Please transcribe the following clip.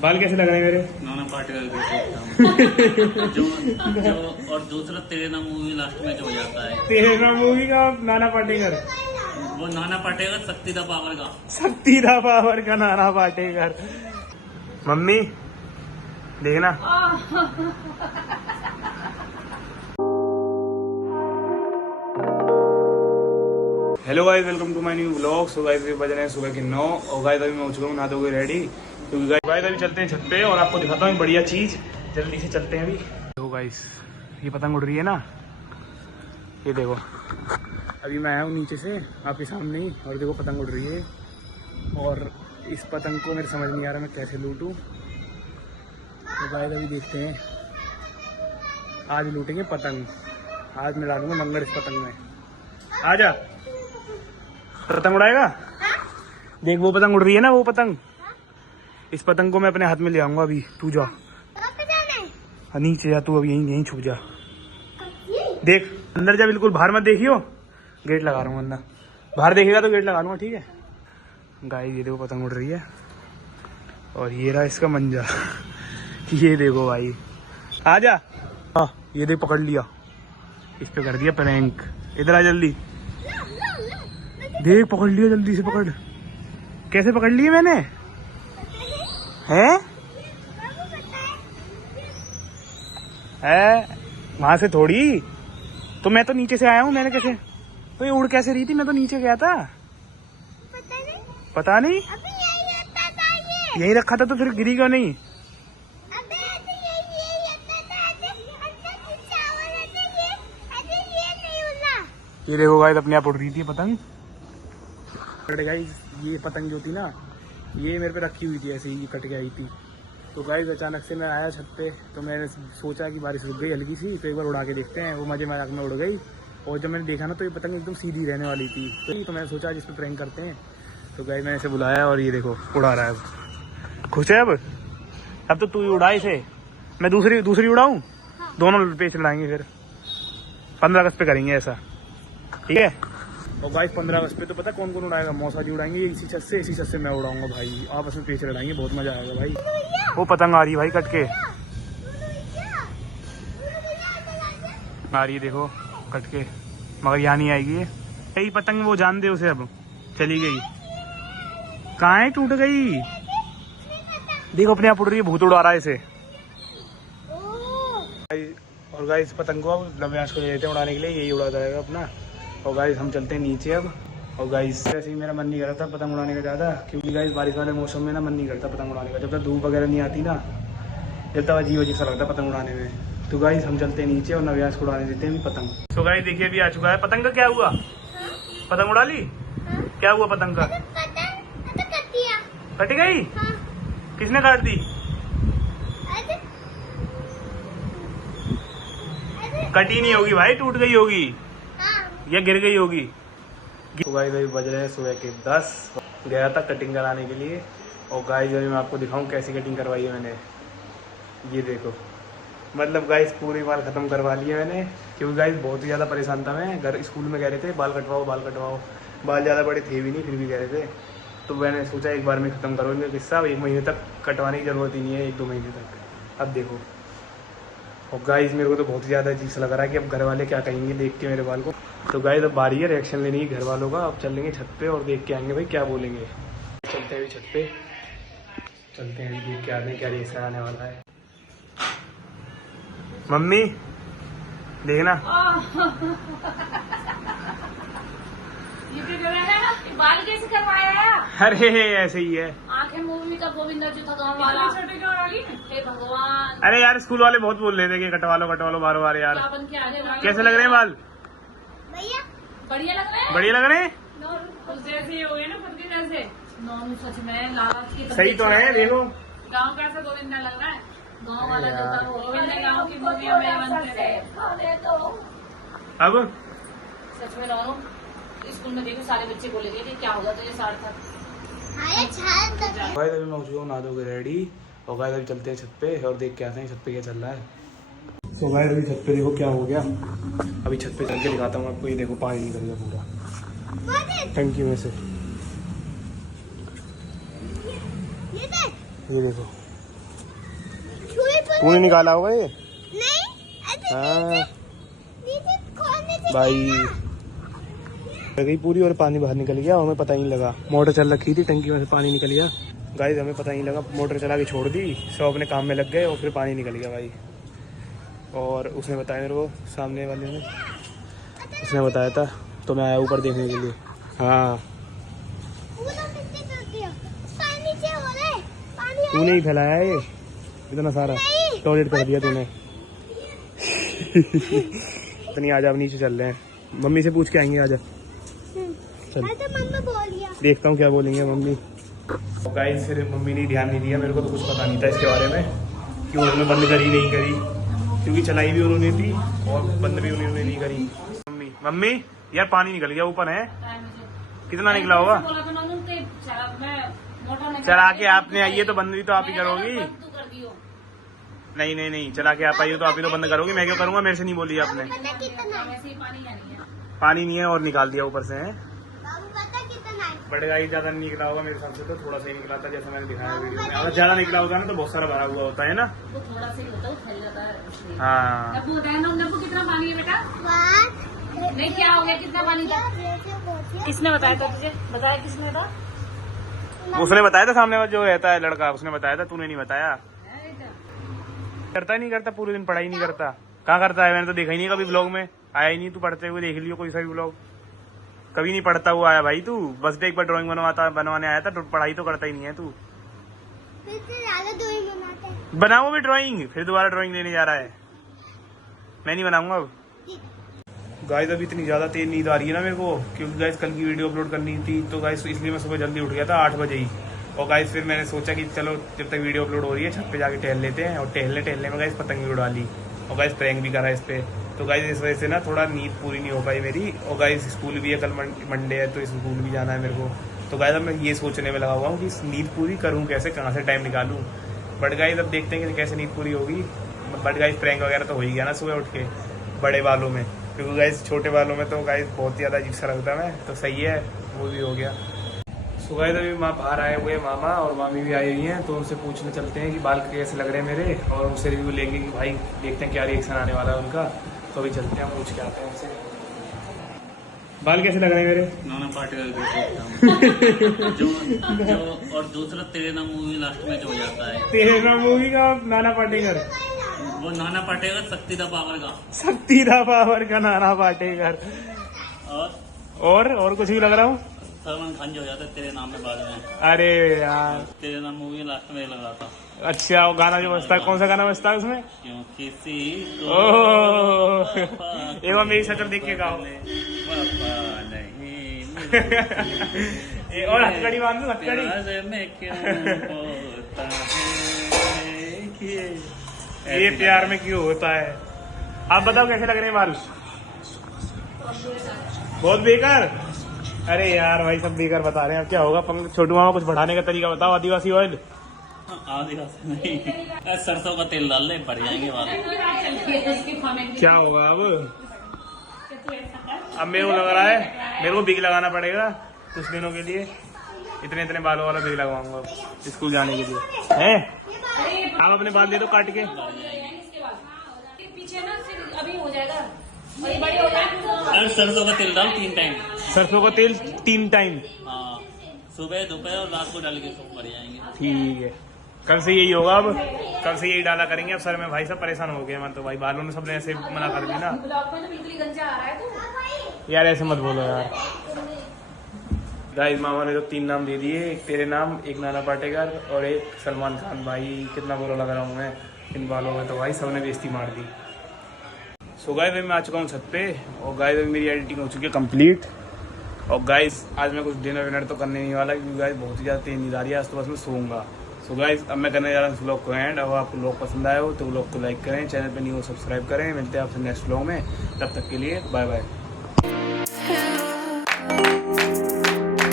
बाल कैसे लग रहे हैं मेरे? नाना पाटेकर जो और दूसरा तेरे नाम मूवी लास्ट में जो हो जाता है, तेरे नाम मूवी का नाना पाटेकर, वो नाना पाटेकर शक्ति दा पावर का। शक्ति दा पावर का नाना पाटेकर। मम्मी देखना। Hello guys, welcome to my new vlog. So guys ये बज रहे हैं सुबह के 9 और गाइस अभी मैं हो चुका हूँ नहा धो के रेडी। तो गाइस अभी चलते हैं छत पे और आपको दिखाता हूँ बढ़िया चीज। जल्दी से चलते हैं अभी। देखो गाइस ये पतंग उड़ रही है ना, ये देखो। अभी मैं आया हूँ नीचे से आपके सामने ही और देखो पतंग उड़ रही है। और इस पतंग को मेरे समझ नहीं आ रहा मैं कैसे लूटूँ। तो गाइस अभी देखते हैं, आज लूटेंगे पतंग। आज मैं डालूंगा लंगर इस पतंग में। आजा, पतंग उड़ाएगा। देख वो पतंग उड़ रही है ना, वो पतंग। इस पतंग को मैं अपने हाथ में ले आऊंगा अभी। तू जा नीचे जा, तू अभी यहीं छुप जा। देख अंदर जा, बिल्कुल बाहर मत देखियो। गेट लगा रहा हूँ अंदर, बाहर देखेगा तो गेट लगा लूंगा, ठीक है। गाइस ये देखो पतंग उड़ रही है और ये रहा इसका मंजा। ये देखो भाई, आजा। हाँ ये देख पकड़ लिया, इस पे कर दिया प्रैंक। इधर आ जल्दी, देख पकड़ लिया, जल्दी से पकड़। कैसे पकड़ लिए मैंने? हैं? वहां से थोड़ी, तो मैं तो नीचे से आया हूँ। मैंने कैसे, तो ये उड़ कैसे रही थी? मैं तो नीचे गया था। पता नहीं यही रखा था तो फिर गिरी क्यों नहीं? ये देखो गाइस अपने आप उड़ रही थी पतंग। गाइस ये पतंग जो थी ना, ये मेरे पे रखी हुई थी, ऐसे ही कट के आई थी। तो गाइस अचानक से मैं आया छत पे, तो मैंने सोचा कि बारिश रुक गई हल्की सी, तो एक बार उड़ा के देखते हैं। वो मजे मजाक में उड़ गई और जब मैंने देखा ना तो ये पतंग एकदम सीधी रहने वाली थी। तो मैंने सोचा जिस पे प्रैंक करते हैं। तो गाइस मैंने इसे बुलाया और ये देखो उड़ा रहा है। अब खुश है? अब तो तू ही उड़ा इसे, मैं दूसरी उड़ाऊँ। दोनों पे चलाएंगे फिर 15 अगस्त पे करेंगे ऐसा, ठीक है। और गाइस 15 अगस्त पे तो पता कौन कौन उड़ाएगा? मौसा जी उड़ाएंगे इसी छत से मैं उड़ाऊंगा भाई। आपस में पेच लड़ाएंगे, बहुत मजा आएगा भाई। वो पतंग आ रही है भाई कट के, आ रही है देखो कट के, मगर यहाँ नहीं आएगी ये। यही पतंग वो जान दे उसे, अब चली गई। कहाँ है? टूट गई। देखो अपने आप उड़ रही है, भूत उड़ा रहा है इसे। और गाइस पतंग को अब लम्बयास को ले लेते हैं उड़ाने के लिए, यही उड़ा जाएगा अपना। और गाइस हम चलते हैं नीचे अब। और गाइस वैसे ही मेरा मन नहीं कर रहा था पतंग उड़ाने का ज़्यादा, क्योंकि गाइस बारिश वाले मौसम में ना मन नहीं करता पतंग उड़ाने का। जब तक धूप वगैरह नहीं आती ना, जब तक अजीब सा लगता है पतंग उड़ाने में। तो गाइस हम चलते हैं नीचे और नव्यास को उड़ाने देते हैं अभी पतंग। तो गाइस देखिए अभी आ चुका है। पतंग का क्या हुआ? पतंग उड़ा ली? क्या हुआ पतंग का? कट गई? किसने काट दी? कटी नहीं होगी भाई, टूट गई होगी या गिर गई होगी। तो गाइस अभी बज रहे हैं सुबह के 10। गया था कटिंग कराने के लिए। और गाइस अभी मैं आपको दिखाऊं कैसी कटिंग करवाई है मैंने। ये देखो, मतलब गाइस पूरी बाल खत्म करवा ली है मैंने, क्योंकि गाइस बहुत ही ज़्यादा परेशान था मैं। घर स्कूल में कह रहे थे बाल कटवाओ बाल कटवाओ, बाल ज़्यादा बड़े थे भी नहीं फिर भी कह रहे थे। तो मैंने सोचा एक बार में ख़त्म करो इनका किस्सा। 1 महीने तक कटवाने की ज़रूरत ही नहीं है, 1-2 महीने तक। अब देखो। और गाइस मेरे को तो बहुत ही ज़्यादा अजीब सा लग रहा है कि अब घर वाले क्या कहेंगे देख के मेरे बाल को। तो गाइस अब बारी है रिएक्शन लेने की घर वालों का। अब चलेंगे छत पे और देख के आएंगे भाई क्या बोलेंगे। चलते हैं अभी छत पे, चलते हैं अभी देख के आते हैं क्या रिएक्शन आने वाला है। मम्मी देखना। ये क्या कर रहा है? ये बाल कैसे करवाया है? अरे ऐसे ही है। आंखें मूवी का गोविंदा जो था गाँव वाला। हे भगवान। अरे यार स्कूल वाले बहुत बोल रहे थे कि कटवा लो बार बार यार। क्या बन के आ गए? कैसे लग रहे हैं बाल? भैया बढ़िया लग रहे हैं। बढ़िया लग रहे हैं। जैसे हो गए ना खुद के जैसे। नॉन सच में लालच की सही तो है। देखो गाँव का ऐसा गोविंदा लग रहा है। गाँव वाला जो था वो गोविंदा गाँव की मूवियों में बनते थे। अब सच में नॉनू स्कूल में देखो सारे बच्चे बोलेंगे कि क्या होगा तो ये सार्थक। गाइस अभी मैं हो चुका हूँ नहा धो के रेडी। और गाइस अभी चलते हैं छत पे और देख के आते हैं छत पे क्या चल रहा है। तो गाइस अभी छत पे देखो क्या हो गया। अभी छत पे चल के दिखाता हूँ आपको। ये देखो पानी निकल गया पूरा टंकी में से। ये देखो तूने निकाला होगा ये? नहीं हाँ खोलने से भाई गई पूरी और पानी बाहर निकल गया, हमें पता ही नहीं लगा। मोटर चल रखी थी, टंकी में से पानी निकल गया गाइस, हमें पता ही नहीं लगा। मोटर चला के छोड़ दी, सब अपने काम में लग गए और फिर पानी निकल गया भाई। और उसने बताया मेरे को, सामने वाले ने उसने बताया था, तो मैं आया ऊपर देखने के लिए। हाँ तूने ही फैलाया है ये इतना सारा, टॉयलेट कर दिया तूने। इतनी आजा, अब नीचे चल रहे हैं, मम्मी से पूछ के आएंगे। आजा चल, देखता हूँ क्या बोलेंगे मम्मी। गाइस फिर मम्मी ने ध्यान नहीं दिया, मेरे को तो कुछ पता नहीं था इसके बारे में कि उन्होंने बंद करी नहीं करी, क्योंकि चलाई भी उन्होंने थी और बंद भी उन्होंने नहीं करी। मम्मी मम्मी यार पानी निकल गया ऊपर है, कितना निकला होगा? चला के आपने आइए तो बंद भी तो आप ही करोगी। नहीं नहीं नहीं, चला के आप आइए तो आप ही तो बंद करोगी, मैं क्यों करूंगा? मेरे से नहीं बोली आपने। पानी नहीं है और निकाल दिया ऊपर से है। बड़े गाई ज्यादा नहीं निकला होगा मेरे हिसाब से, तो थोड़ा सा ही निकला था जैसा मैंने दिखाया वीडियो में। अगर ज्यादा निकला होता है ना तो बहुत सारा भरा हुआ होता है ना, तो थोड़ा सा ही होता है, फैल जाता है। हाँ। अब बताया ना उनको कितना पानी है बेटा? नहीं क्या हो गया, कितना पानी था? किसने बताया था तुझे? बताया किसने था? उसने बताया था, सामने जो रहता है लड़का उसने बताया था, तूने नहीं बताया। करता ही नहीं करता, पूरे दिन पढ़ाई नहीं करता। कहाँ करता है? मैंने तो देखा ही नहीं कभी ब्लॉग में, आया ही नहीं। तू पढ़ते हुए देख लियो कोई सा भी ब्लॉग, कभी नहीं पढ़ता हुआ आया भाई तू। बस एक बार ड्राइंग बनवाने आया था, पढ़ाई तो करता ही नहीं है तू। बनाओ भी ड्राइंग, फिर दोबारा ड्राइंग लेने जा रहा है। मैं नहीं बनाऊंगा अब। गाइस अभी इतनी ज्यादा तेज नींद आ रही है ना मेरे को, क्योंकि गाइस कल की वीडियो अपलोड करनी थी, तो गाइस इसलिए मैं सुबह जल्दी उठ गया था 8 बजे ही। और गाइस फिर मैंने सोचा कि चलो जब तक वीडियो अपलोड हो रही है छत पे जाके टहल लेते हैं। और टहलने में गाइस पतंग भी उड़ा ली और गाइस प्रैंक भी करा इस पे। तो गाइस इस वजह से ना थोड़ा नींद पूरी नहीं हो पाई मेरी। और गाइस स्कूल भी है, कल मंडे है तो स्कूल भी जाना है मेरे को। तो गाइस अब मैं ये सोचने में लगा हुआ हूँ कि नींद पूरी करूँ कैसे, कहाँ से टाइम निकालूँ। बट गाइस अब देखते हैं कि कैसे नींद पूरी होगी। बट गाइस प्रैंक वगैरह तो हो ही गया ना सुबह उठ के बड़े बालों में, क्योंकि गाइस छोटे बालों में तो गाइस बहुत ज़्यादा अजीब सा लगता है मैं, तो सही है वो भी हो गया। सो गाइस अभी बाहर आए हुए मामा और मामी भी आई हुई हैं, तो उनसे पूछने चलते हैं कि बाल कैसे लग रहे हैं मेरे, और उनसे रिव्यू लेंगे कि भाई देखते हैं क्या रिएक्शन आने वाला है उनका। तो अभी चलते हैं, पूछ के आते हैं उनसे बाल कैसे लग रहे हैं मेरे। नाना पाटेकर जो और दूसरा तेरे नाम मूवी लास्ट में जो हो जाता है। तेरे नाम मूवी का नाना पाटेकर, वो नाना पाटेकर शक्ति दा पावर का, शक्ति दा पावर का नाना पाटेकर। और कुछ भी लग रहा हूँ। सलमान खान जो हो जाता है तेरे नाम में बाद में। अरे यार तेरे नाम मूवी लास्ट में लगा था। अच्छा वो गाना जो बजता है, कौन सा गाना बजता है उसमें? क्यों किसी को ओह एक बार मेरी शक्ल देख के गाओ। पापा नहीं और हथकड़ी बांध दो, हथकड़ी। प्यार में क्यों होता है ये प्यार में क्यों होता है। आप बताओ कैसे लग रहे हैं बाल? बहुत बेकार। अरे यार भाई सब बेकार बता रहे हैं, अब क्या होगा? छोटू मामा कुछ बढ़ाने का तरीका बताओ। आदिवासी ऑयल? आदिवासी नहीं, सरसों का तेल डाल ले, बढ़ जाएंगे बाल। क्या होगा अब मेरे को लग रहा है मेरे को बिग लगाना पड़ेगा कुछ दिनों के लिए। इतने बालों वाला बिग लगवाऊंगा अब स्कूल जाने के लिए। हैं आप अपने बाल दे दो काट के। पीछे ना अभी हो जाएगा, बड़े हो जाएंगे। सरसों का तेल डाल 3 टाइम। सरसों का तेल 3 टाइम? हाँ, सुबह दोपहर और रात को डाल के सब बढ़ जाएंगे। ठीक है, कल से यही होगा। अब कल से यही डाला करेंगे। अब सर में भाई सब परेशान हो गए मैं तो भाई, बालों ने सबने ऐसे मना कर दी ना। ब्लॉग में तो बिल्कुल ही गंजा आ रहा है तू। यार ऐसे मत बोलो यार। गाइस मामा ने तो 3 नाम दे दिए, एक तेरे नाम, एक नाना पाटेकर और एक सलमान खान। भाई कितना बुरा लग रहा हूँ मैं इन बालों में, तो भाई सबने बेइज्जती मार दी। सो गाइस मैं आ चुका हूँ छत पे, और गाइस अभी मेरी एडिटिंग हो चुकी है कंप्लीट। और गाइस आज मैं कुछ डिनर तो करने नहीं वाला, क्योंकि गाइस बहुत ही ज़्यादा तेज नींद आ रही है। आज तो बस मैं सोऊंगा। सो गाइस अब मैं करने जा रहा हूँ इस व्लॉग को एंड। अगर आपको व्लॉग पसंद आया हो तो व्लॉग को लाइक करें, चैनल पे न्यू सब्सक्राइब करें। मिलते हैं आपसे नेक्स्ट व्लॉग में, तब तक के लिए बाय बाय।